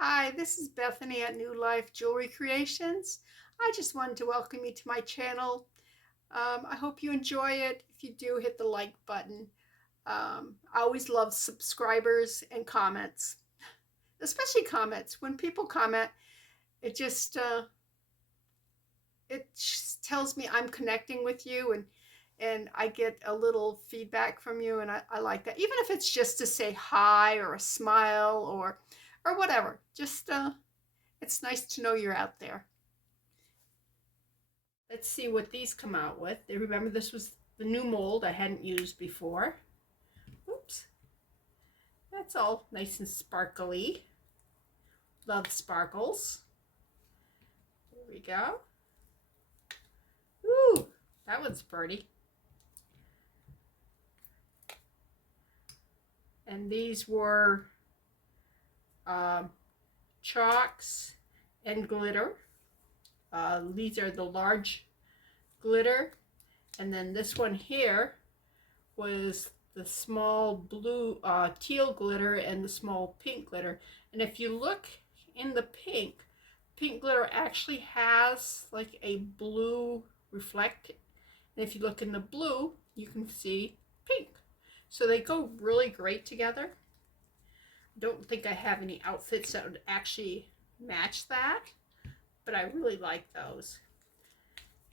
Hi, this is Bethany at New Life Jewelry Creations. I just wanted to welcome you to my channel. I hope you enjoy it. If you do, hit the like button. I always love subscribers and comments, especially comments. When people comment, it just tells me I'm connecting with you, and I get a little feedback from you, and I like that. Even if it's just to say hi or a smile or whatever. Just it's nice to know you're out there. Let's see what these come out with. Remember, this was the new mold I hadn't used before. Oops. That's all nice and sparkly. Love sparkles. There we go. Ooh, that one's pretty. And these were chalks and glitter. These are the large glitter. And then this one here was the small blue teal glitter and the small pink glitter. And if you look in the pink glitter actually has like a blue reflect, and if you look in the blue you can see pink, so they go really great together. I don't think I have any outfits that would actually match that, but I really like those.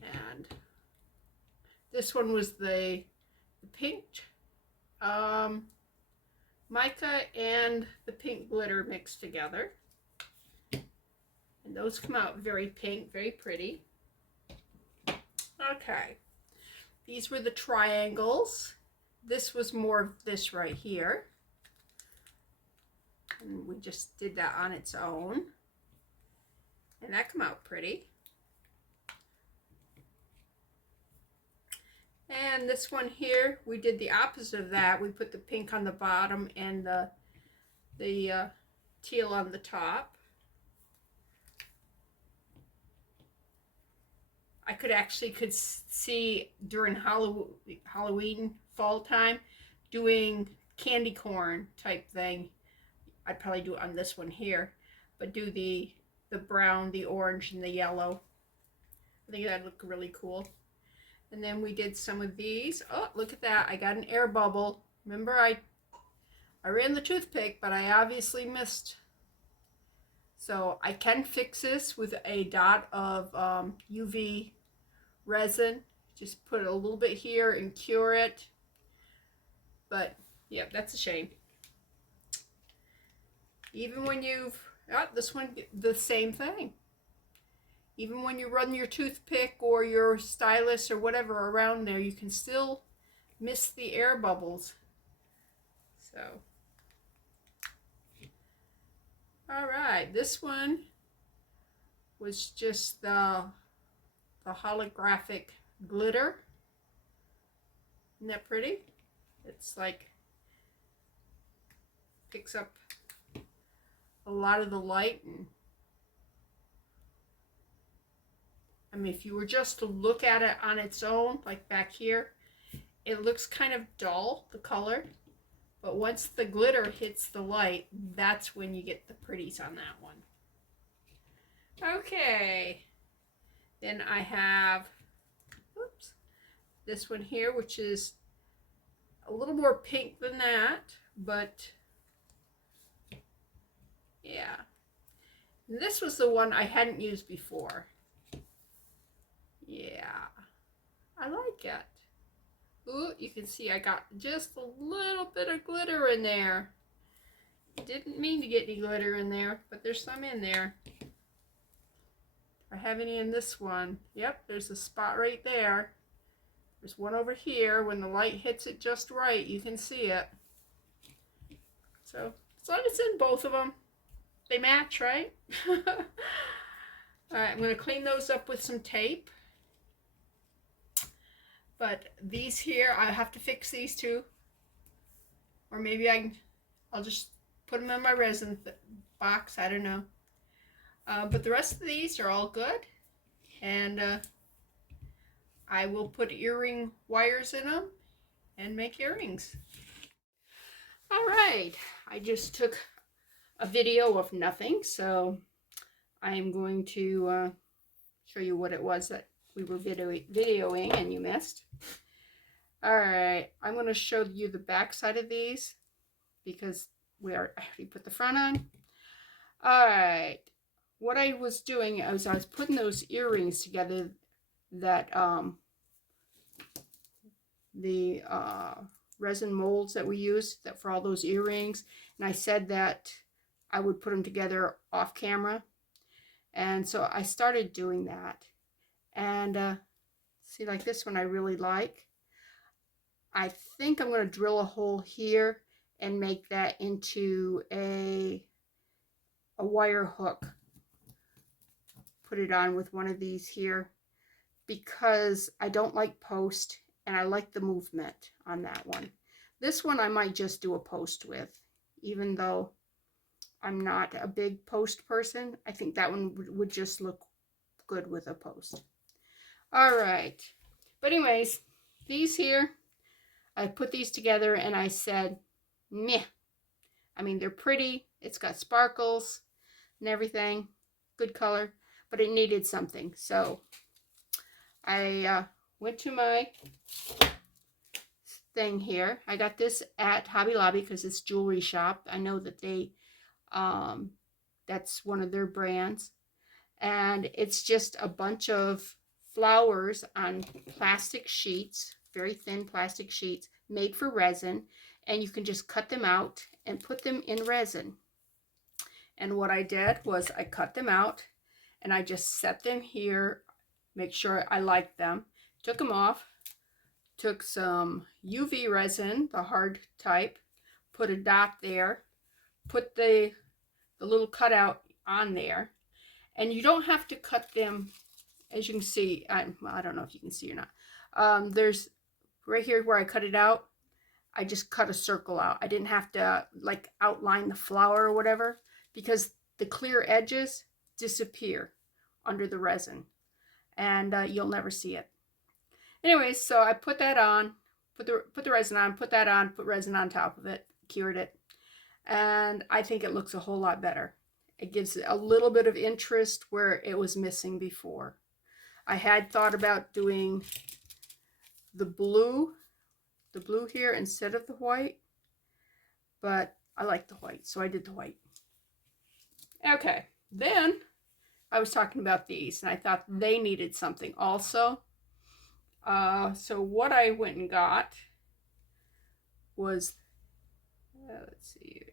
And this one was the pink mica and the pink glitter mixed together. And those come out very pink, very pretty. Okay. These were the triangles. This was more of this right here. And we just did that on its own. And that come out pretty. And this one here, we did the opposite of that. We put the pink on the bottom and the teal on the top. I could see during Halloween fall time doing candy corn type thing. I'd probably do it on this one here, but do the brown, the orange, and the yellow. I think that'd look really cool. And then we did some of these. Oh, look at that. I got an air bubble. Remember, I ran the toothpick, but I obviously missed. So I can fix this with a dot of UV resin. Just put a little bit here and cure it. But yeah, that's a shame. Even when you've this one, the same thing. Even when you run your toothpick or your stylus or whatever around there, you can still miss the air bubbles. So, all right, this one was just the holographic glitter. Isn't that pretty? It's like picks up a lot of the light. And I mean, if you were just to look at it on its own, like back here, it looks kind of dull, the color. But once the glitter hits the light, that's when you get the pretties on that one. Okay. Then I have, oops, this one here, which is a little more pink than that, but yeah. And this was the one I hadn't used before. Yeah, I like it. Ooh, you can see I got just a little bit of glitter in there. Didn't mean to get any glitter in there, but there's some in there. Do I have any in this one? Yep, there's a spot right there. There's one over here. When the light hits it just right, you can see it. So, as long as it's in both of them, they match, right? All right, I'm going to clean those up with some tape. But these here, I have to fix these too. Or maybe I'll just put them in my resin box. I don't know. But the rest of these are all good. And I will put earring wires in them and make earrings. All right. I just took a video of nothing, so I am going to show you what it was that we were videoing and you missed. Alright, I'm going to show you the back side of these because I already put the front on. Alright, what I was doing is I was putting those earrings together that the resin molds that we use for all those earrings, and I said that I would put them together off camera, and so I started doing that. And see, like this one I really like. I think I'm going to drill a hole here and make that into a wire hook. Put it on with one of these here because I don't like post and I like the movement on that one. This one I might just do a post with, even though I'm not a big post person. I think that one would just look good with a post. All right, but anyways, these here, I put these together and I said, meh. I mean, they're pretty. It's got sparkles and everything. Good color, but it needed something. So I went to my thing here. I got this at Hobby Lobby because it's jewelry shop. I know that they, that's one of their brands. And it's just a bunch of flowers on plastic sheets, very thin plastic sheets made for resin, and you can just cut them out and put them in resin. And what I did was I cut them out and I just set them here, make sure I liked them, took them off, took some UV resin, the hard type, put a dot there, put the little cutout on there, and you don't have to cut them. As you can see, I don't know if you can see or not. There's right here where I cut it out, I just cut a circle out. I didn't have to like outline the flower or whatever because the clear edges disappear under the resin and you'll never see it. Anyways, so I put that on, put the resin on, put that on, put resin on top of it, cured it, and I think it looks a whole lot better. It gives a little bit of interest where it was missing before. I had thought about doing the blue here instead of the white, but I like the white, so I did the white. Okay, then I was talking about these, and I thought they needed something also. So what I went and got was, let's see,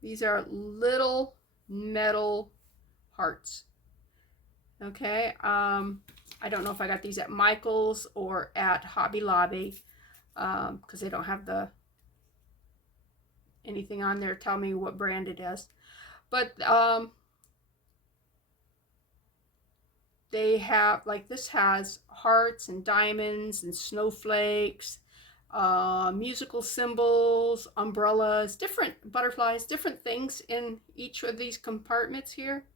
these are little metal hearts. Okay, I don't know if I got these at Michael's or at Hobby Lobby because they don't have anything on there tell me what brand it is. But they have, like, this has hearts and diamonds and snowflakes, musical symbols, umbrellas, different butterflies, different things in each of these compartments here.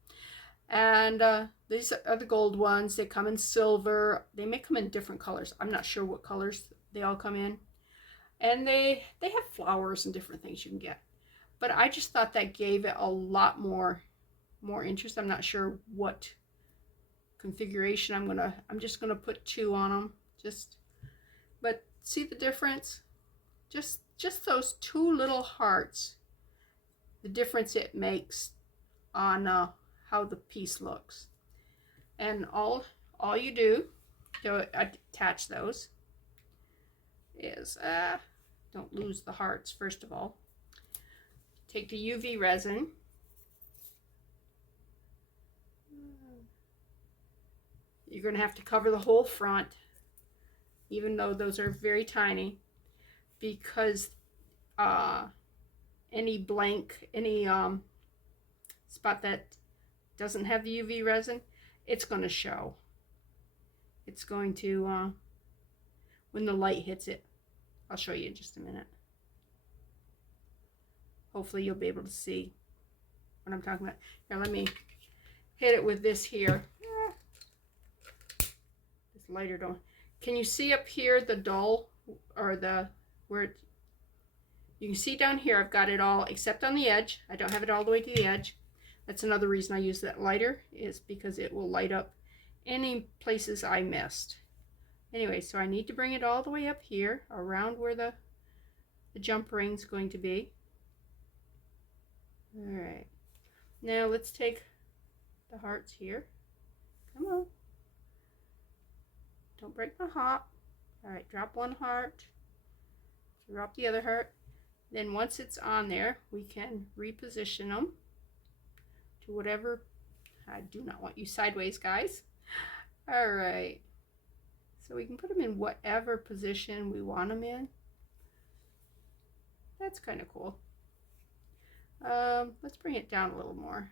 And these are the gold ones. They come in silver. They may come in different colors. I'm not sure what colors they all come in. And they have flowers and different things you can get. But I just thought that gave it a lot more interest. I'm not sure what configuration I'm just gonna put 2 on them. But see the difference? Just those 2 little hearts. The difference it makes on how the piece looks. And all you do to attach those is don't lose the hearts. First of all, take the UV resin, you're going to have to cover the whole front, even though those are very tiny, because any spot that doesn't have the UV resin, it's going to show. It's going to, when the light hits it, I'll show you in just a minute. Hopefully you'll be able to see what I'm talking about. Now let me hit it with this here. This lighter don't. Can you see up here the dull, or the where it, You can see down here I've got it all except on the edge. I don't have it all the way to the edge. That's another reason I use that lighter, is because it will light up any places I missed. Anyway, so I need to bring it all the way up here around where the jump ring's going to be. All right, now let's take the hearts here. Come on, don't break my heart. All right, drop one heart, drop the other heart. Then once it's on there, we can reposition them to whatever. I do not want you sideways, guys. All right, so we can put them in whatever position we want them in. That's kind of cool. Let's bring it down a little more.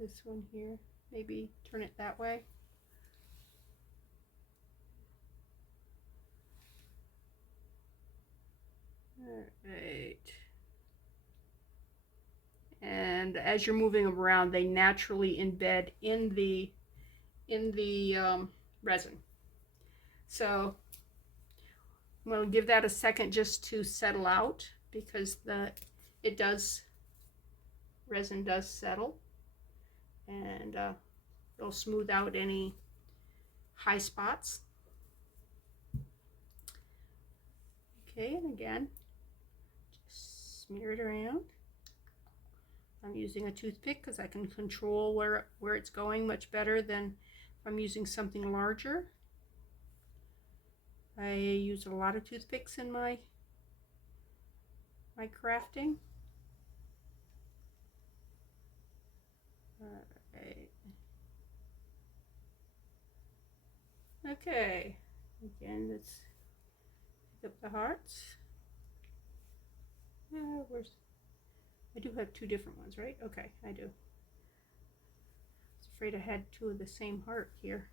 This one here, maybe turn it that way. All right. And as you're moving them around, they naturally embed in the resin. So I'm going to give that a second just to settle out, because resin does settle, and it'll smooth out any high spots. Okay, and again, just smear it around. I'm using a toothpick because I can control where it's going much better than if I'm using something larger. I use a lot of toothpicks in my crafting. All right. Okay. Again, let's pick up the hearts. I do have two different ones, right? Okay, I do. I was afraid I had two of the same heart here,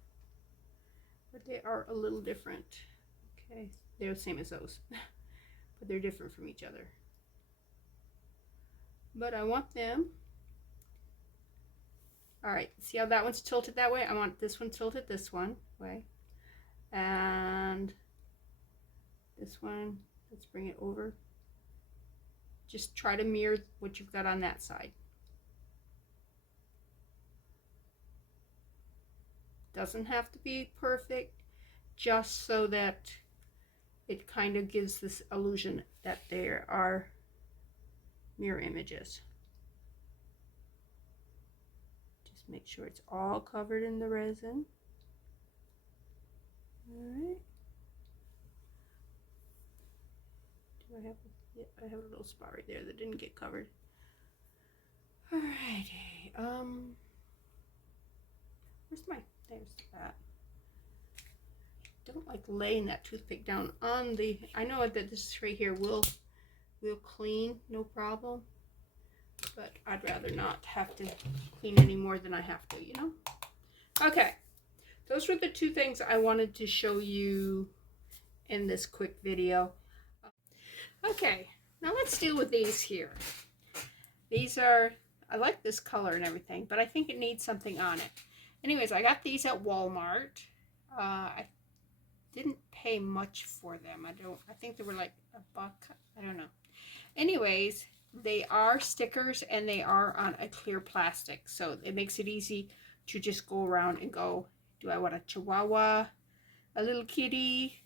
but they are a little different. Okay, they're the same as those, but they're different from each other. But I want them. All right, see how that one's tilted that way? I want this one tilted this one way. And this one, let's bring it over. Just try to mirror what you've got on that side. Doesn't have to be perfect, just so that it kind of gives this illusion that there are mirror images. Just make sure it's all covered in the resin. All right. Do I have? Yeah, I have a little spot right there that didn't get covered. Alrighty. Where's there's that. Don't like laying that toothpick down on the. I know that this right here will clean, no problem. But I'd rather not have to clean any more than I have to, you know. Okay, those were the two things I wanted to show you in this quick video. Okay, now let's deal with these here. These are, I like this color and everything, but I think it needs something on it. Anyways, I got these at Walmart. I didn't pay much for them. I think they were like $1. I don't know. Anyways, they are stickers and they are on a clear plastic. So it makes it easy to just go around and go, do I want a Chihuahua, a little kitty?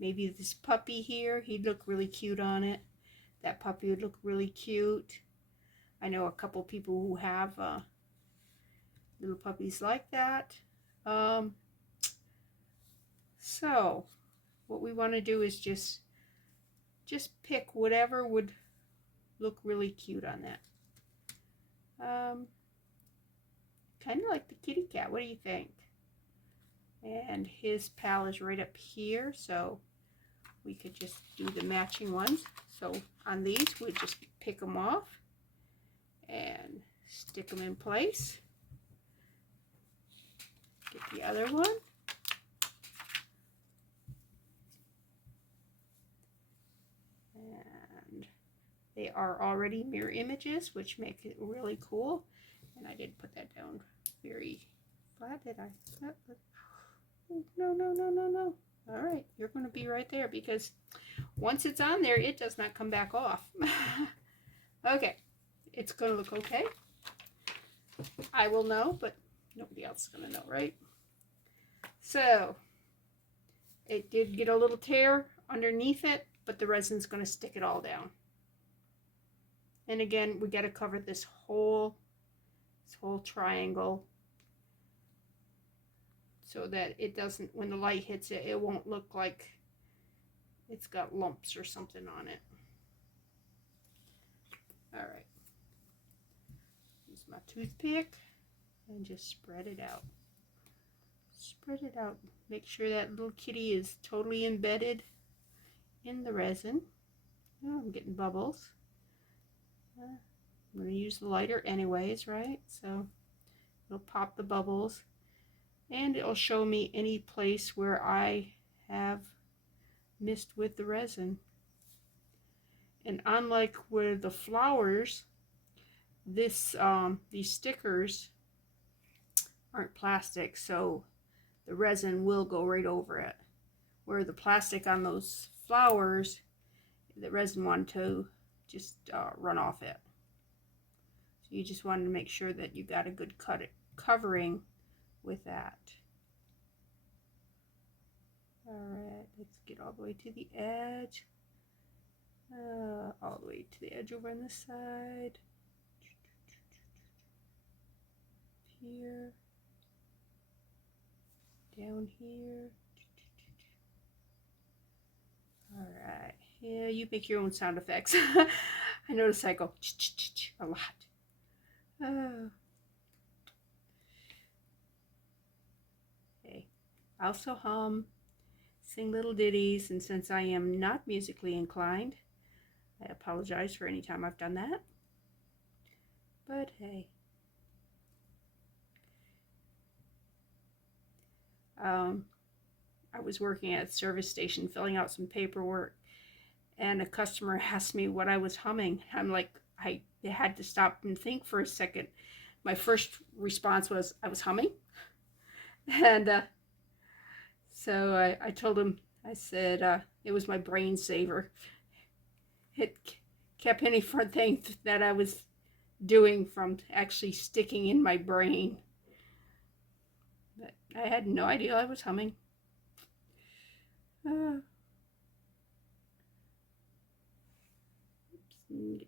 Maybe this puppy here, he'd look really cute on it. That puppy would look really cute. I know a couple people who have little puppies like that. So what we want to do is just pick whatever would look really cute on that. Kind of like the kitty cat. What do you think? And his pal is right up here, so we could just do the matching ones. So on these, we just pick them off and stick them in place. Get the other one. And they are already mirror images, which make it really cool. And I did put that down very flat, did I? Oh, no. All right, you're going to be right there because once it's on there, it does not come back off. Okay, it's going to look okay. I will know, but nobody else is going to know, right? So it did get a little tear underneath it, but the resin's going to stick it all down. And again, we got to cover this whole triangle so that it doesn't, when the light hits it, it won't look like it's got lumps or something on it. All right. Use my toothpick and just spread it out. Spread it out. Make sure that little kitty is totally embedded in the resin. Oh, I'm getting bubbles. I'm going to use the lighter anyways, right? So it'll pop the bubbles and it'll show me any place where I have missed with the resin. And unlike with the flowers, these stickers aren't plastic, so the resin will go right over it. Where the plastic on those flowers, the resin wanted to just run off it. So you just wanted to make sure that you got a good covering with that. Alright, let's get all the way to the edge. All the way to the edge over on this side. Here. Down here. Alright. Yeah, you make your own sound effects. I notice I go a lot. Oh. Okay. I also hum, sing little ditties, and since I am not musically inclined, I apologize for any time I've done that. But hey. I was working at a service station filling out some paperwork, and a customer asked me what I was humming. I'm like, I had to stop and think for a second. My first response was, I was humming. And so I told him, I said, it was my brain saver. It kept anything that I was doing from actually sticking in my brain. But I had no idea I was humming. Get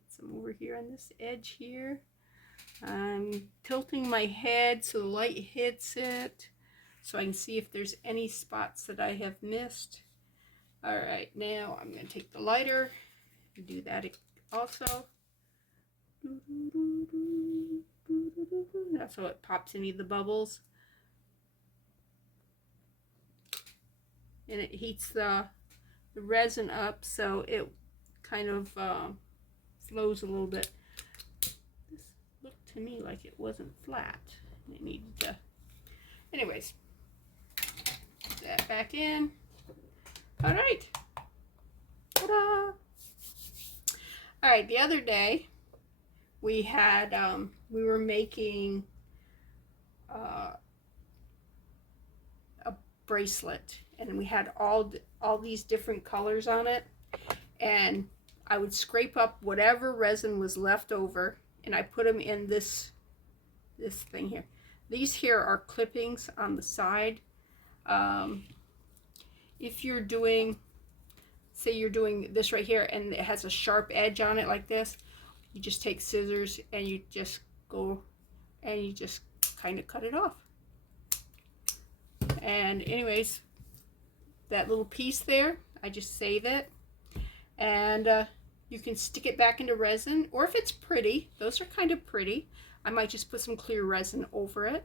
some over here on this edge here. I'm tilting my head so the light hits it so I can see if there's any spots that I have missed. All right, now I'm going to take the lighter and do that also. That's how it pops any of the bubbles. And it heats the resin up so it kind of flows a little bit. This looked to me like it wasn't flat. It needed to. Anyways, put that back in. All right. Ta-da! All right. The other day, we had we were making a bracelet, and we had all these different colors on it, and I would scrape up whatever resin was left over, and I put them in this thing here. These here are clippings on the side. If you're doing, say you're doing this right here and it has a sharp edge on it like this, you just take scissors and you just go and you just kind of cut it off. And anyways, that little piece there, I just save it, and you can stick it back into resin, or if it's pretty, those are kind of pretty, I might just put some clear resin over it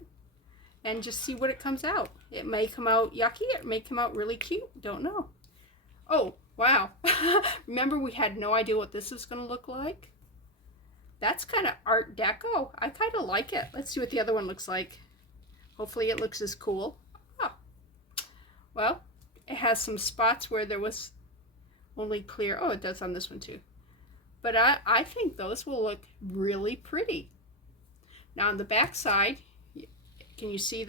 and just see what it comes out. It may come out yucky, it may come out really cute, don't know. Oh, wow. Remember we had no idea what this is going to look like? That's kind of Art Deco. I kind of like it. Let's see what the other one looks like. Hopefully it looks as cool. Oh. Well, it has some spots where there was only clear. Oh, it does on this one too. But I think those will look really pretty. Now on the back side, can you see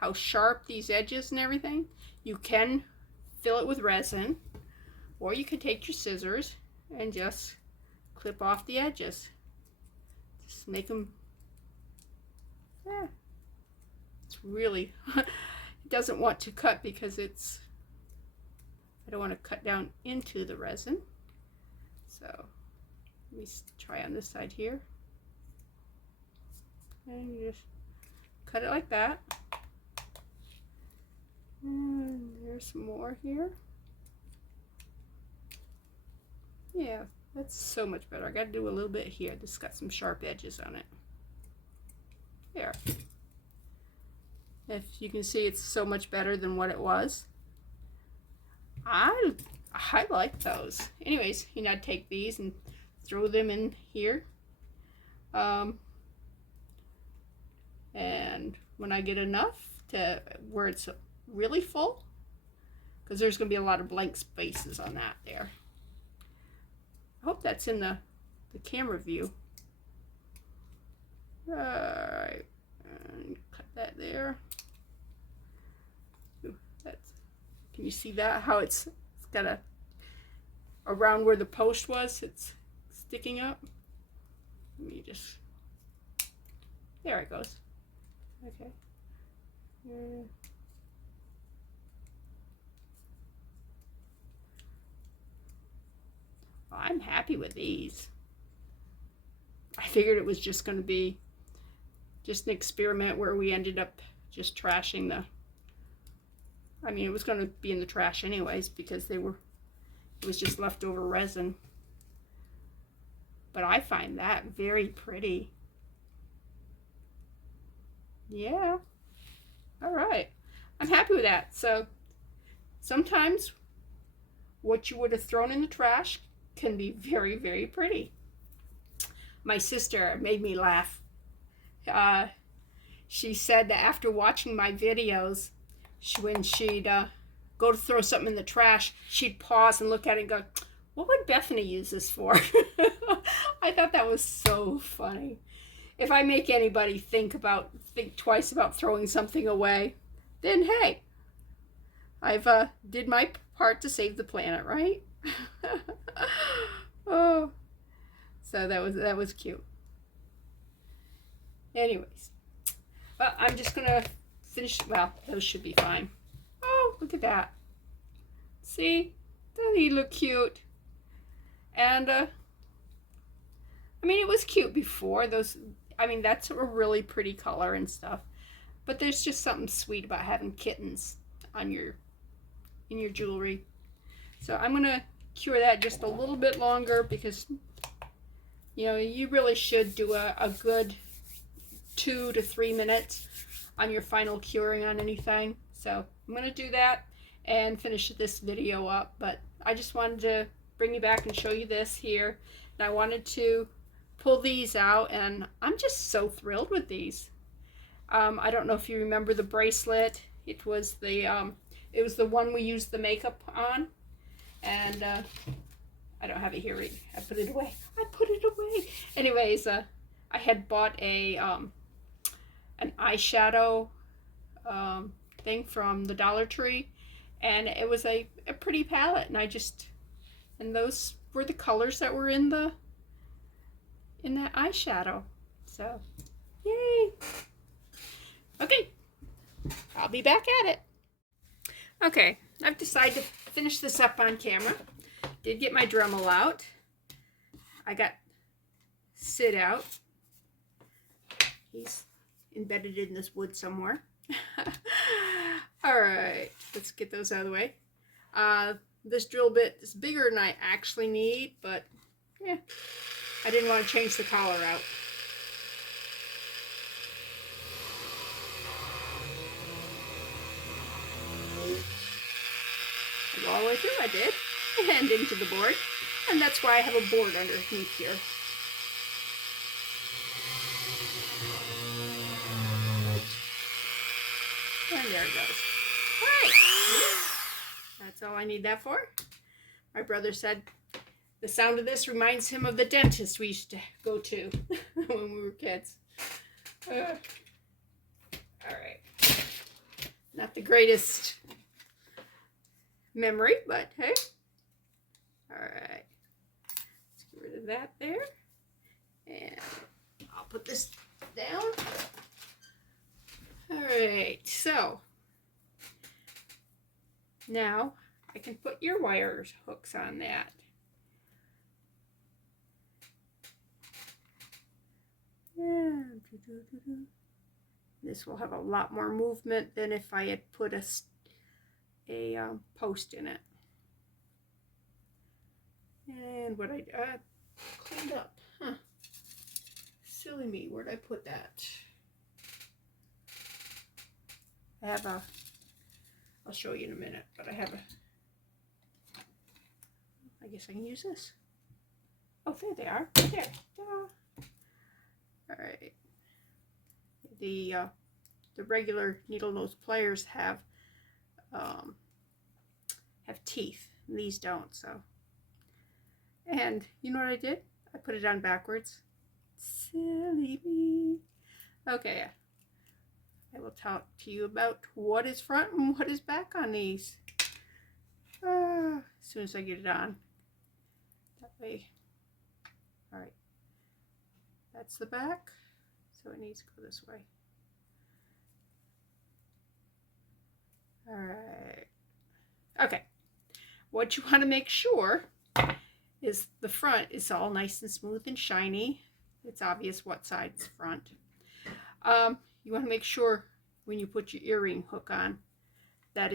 how sharp these edges and everything, you can fill it with resin, or you can take your scissors and just clip off the edges. Just make them, yeah, it's really, it doesn't want to cut because it's, I don't want to cut down into the resin. So let me try on this side here. And you just cut it like that. And there's some more here. Yeah, that's so much better. I got to do a little bit here. This got some sharp edges on it. There. If you can see, it's so much better than what it was. I like those. Anyways, you know, I'd take these and throw them in here. And when I get enough to where it's really full, because there's going to be a lot of blank spaces on that there. I hope that's in the camera view. Alright, and cut that there. Ooh, can you see that? How it's got a around where the post was, it's sticking up. Let me just, there it goes. Okay. I'm happy with these. I figured it was just going to be just an experiment where we ended up just trashing the, I mean, it was going to be in the trash anyways because they were, it was just leftover resin. But I find that very pretty. Yeah. All right. I'm happy with that. So sometimes what you would have thrown in the trash can be very, very pretty. My sister made me laugh. She said that after watching my videos, when she'd go to throw something in the trash, she'd pause and look at it and go, what would Bethany use this for? I thought that was so funny. If I make anybody think twice about throwing something away, then hey, I've did my part to save the planet, right? Oh, so that was cute. Anyways, well, I'm just gonna finish. Well, those should be fine. Oh, look at that. See, doesn't he look cute? And I mean, it was cute before those. I mean, that's a really pretty color and stuff. But there's just something sweet about having kittens on in your jewelry. So I'm gonna cure that just a little bit longer because, you know, you really should do a good 2 to 3 minutes on your final curing on anything. So I'm gonna do that and finish this video up. But I just wanted to bring you back and show you this here. And I wanted to pull these out, and I'm just so thrilled with these. I don't know if you remember the bracelet. It was the one we used the makeup on, and I don't have it here. I put it away. Anyways, I had bought an eyeshadow thing from the Dollar Tree, and it was a pretty palette, and those were the colors that were in that eyeshadow. So, yay! Okay, I'll be back at it. Okay, I've decided to finish this up on camera. Did get my Dremel out. I got Sid out. He's embedded in this wood somewhere. Alright, let's get those out of the way. This drill bit is bigger than I actually need, but yeah, I didn't want to change the collar out. All the way through I did, and into the board, and that's why I have a board underneath here. And there it goes. Alright, that's all I need that for. My brother said the sound of this reminds him of the dentist we used to go to when we were kids. Alright. Not the greatest memory, but hey. All right. Let's get rid of that there. And I'll put this down. All right, so now I can put your wires hooks on that. Yeah. This will have a lot more movement than if I had put a post in it. And what I cleaned up. Huh. Silly me, where'd I put that? I have a, I'll show you in a minute, but I have a, I guess I can use this. Oh, there they are, right there. All right. The regular needle nose pliers have teeth. These don't, so. And you know what I did? I put it on backwards. Silly me. Okay, I will talk to you about what is front and what is back on these. As soon as I get it on. That way. All right. That's the back. So it needs to go this way. All right. Okay. What you want to make sure is the front is all nice and smooth and shiny. It's obvious what side's front. You want to make sure when you put your earring hook on that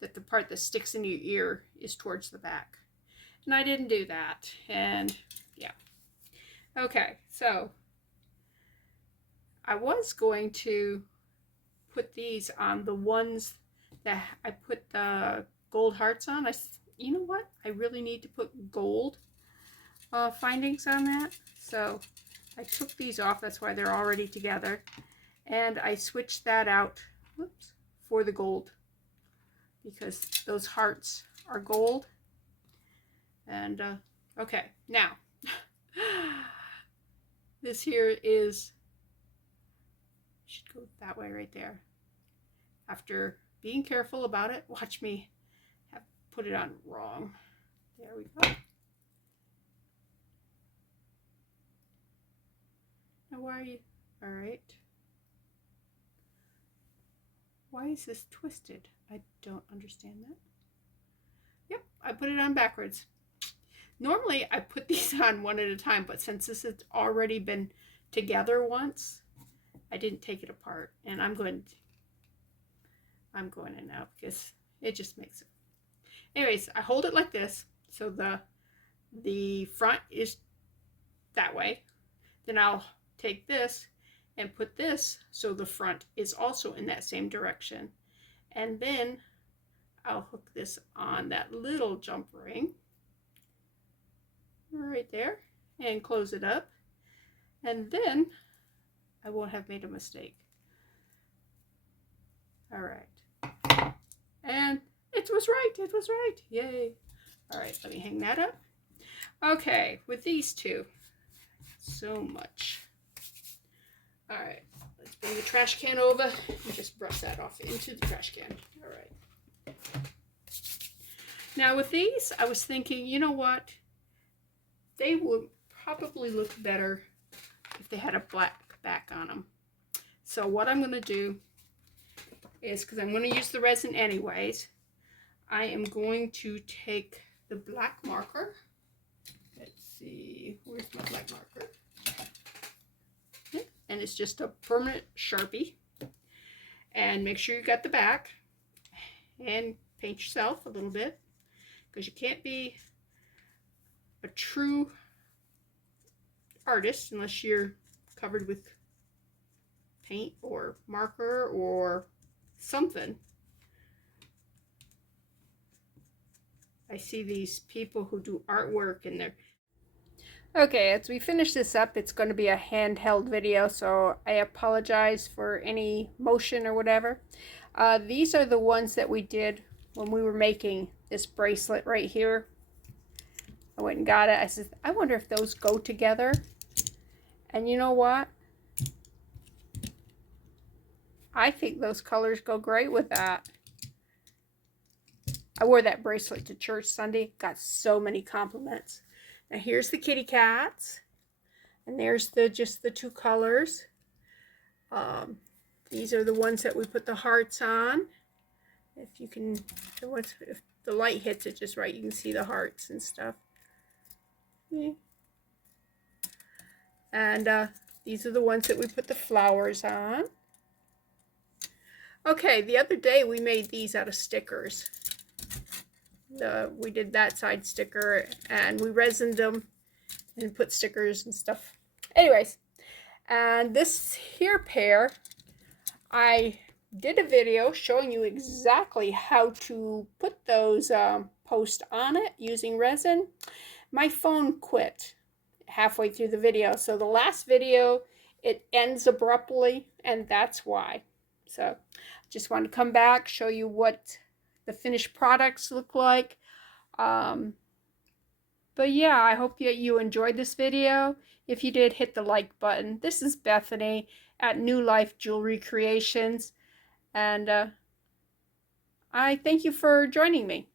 the part that sticks in your ear is towards the back. And I didn't do that. And yeah. Okay, so I was going to put these on the ones that I put the gold hearts on. I said, you know what? I really need to put gold findings on that. So I took these off. That's why they're already together. And I switched that out, whoops, for the gold because those hearts are gold. And okay, now this here is, should go that way right there. After being careful about it, watch me have put it on wrong. There we go. Now why are you, all right. Why is this twisted? I don't understand that. Yep, I put it on backwards. Normally I put these on one at a time, but since this has already been together once, I didn't take it apart. And I'm going in now because it just makes it. Anyways, I hold it like this. So the front is that way. Then I'll take this and put this so the front is also in that same direction. And then I'll hook this on that little jump ring right there and close it up. And then I won't have made a mistake. All right. And it was right. It was right. Yay. All right, let me hang that up. Okay, with these two, so much. All right, let's bring the trash can over and just brush that off into the trash can. All right. Now with these, I was thinking, you know what? They would probably look better if they had a black back on them. So what I'm going to do is, because I'm going to use the resin anyways, I am going to take the black marker. Let's see, where's my black marker? And it's just a permanent Sharpie. And make sure you got the back. And paint yourself a little bit. Because you can't be a true artist unless you're covered with paint or marker or something. I see these people who do artwork and they're... Okay, as we finish this up, it's going to be a handheld video, so I apologize for any motion or whatever. These are the ones that we did when we were making this bracelet right here. I went and got it. I said, I wonder if those go together. And you know what? I think those colors go great with that. I wore that bracelet to church Sunday. Got so many compliments. Now here's the kitty cats. And there's just the two colors. These are the ones that we put the hearts on. If you can, if the light hits it just right, you can see the hearts and stuff. And these are the ones that we put the flowers on. Okay, the other day we made these out of stickers. We did that side sticker and we resined them and put stickers and stuff. Anyways, and this here pair, I did a video showing you exactly how to put those posts on it using resin. My phone quit halfway through the video, so the last video it ends abruptly, and that's why. So just wanted to come back, show you what the finished products look like. But yeah, I hope that you enjoyed this video. If you did, hit the like button. This is Bethany at New Life Jewelry Creations, and I thank you for joining me.